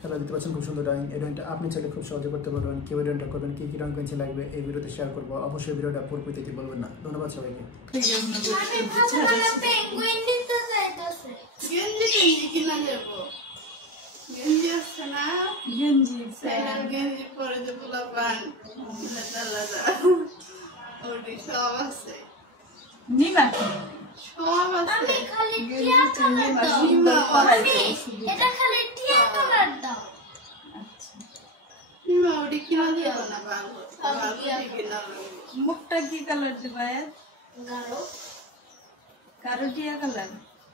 তাহলে দেখতে পাচ্ছেন খুব সুন্দর ড্রয়িং। এই ড্রয়িংটা আপনি চাইলে খুব সহজে করতে পারবেন। কীভাবে ড্রয়িংটা করবেন, কী কী রং পেন্সিল লাগবে এই ভিডিওতে শেয়ার করবো। অবশ্যই ভিডিওটা পুরোপুরি দেখতে বলবেন না। ধন্যবাদ সবাইকে। মুখটা কি কালার দেবা? গাঢ় টিয়া কালার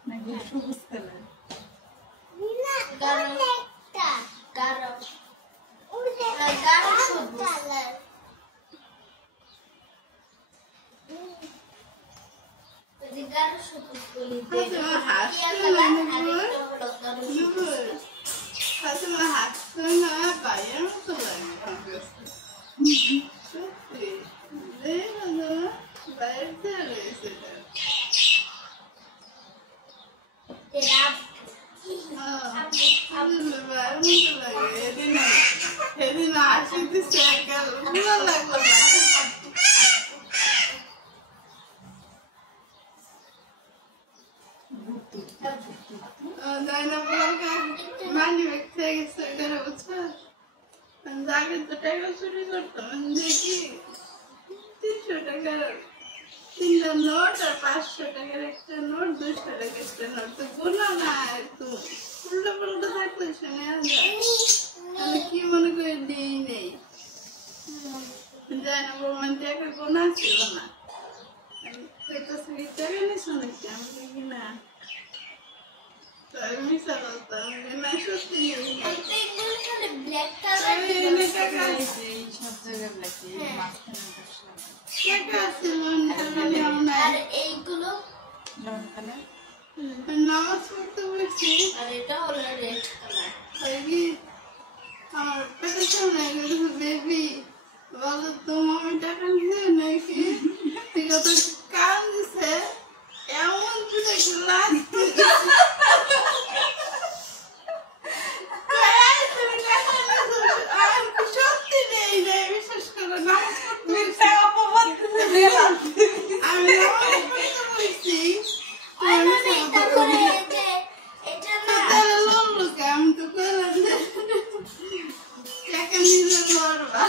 নাকি সবুজ কালার? আগে তো টাকা চুরি করতাম, দেখি 300 টাকার 3টা নোট আর 500 টাকার একটা নোট, 200 টাকার একটা নোট। তো গোনা না একটু উল্টো পাল্টা থাকলে শুনে আমি কি মনে করে দিই নেই, জানি না প্রমাণ টাকা গোনা ছিল না। টাকা নিস নাকি? আমি দেখি না, মিশা করতাম না, সত্যি নামাজ পড়তে বলছি। আর এটা হলো রেড কালার। আমার পেটের সামনে বেবি বলো তো আমি টাকা নিয়ে নাকি ঠিক আছে কান দিছে এমন পিঠে লাগছে সত্যি নেই রে, বিশেষ করে নামাজ পড়তে আমি নামাজ পড়তে বলছি। আমি তো করলাম টাকা নিলে করবা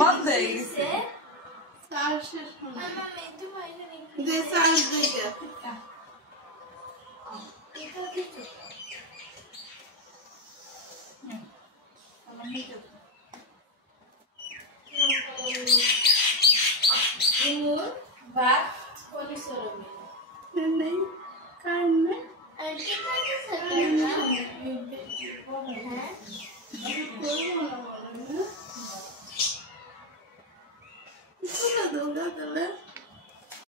বন্ধ হয়ে গেছে। চার্জ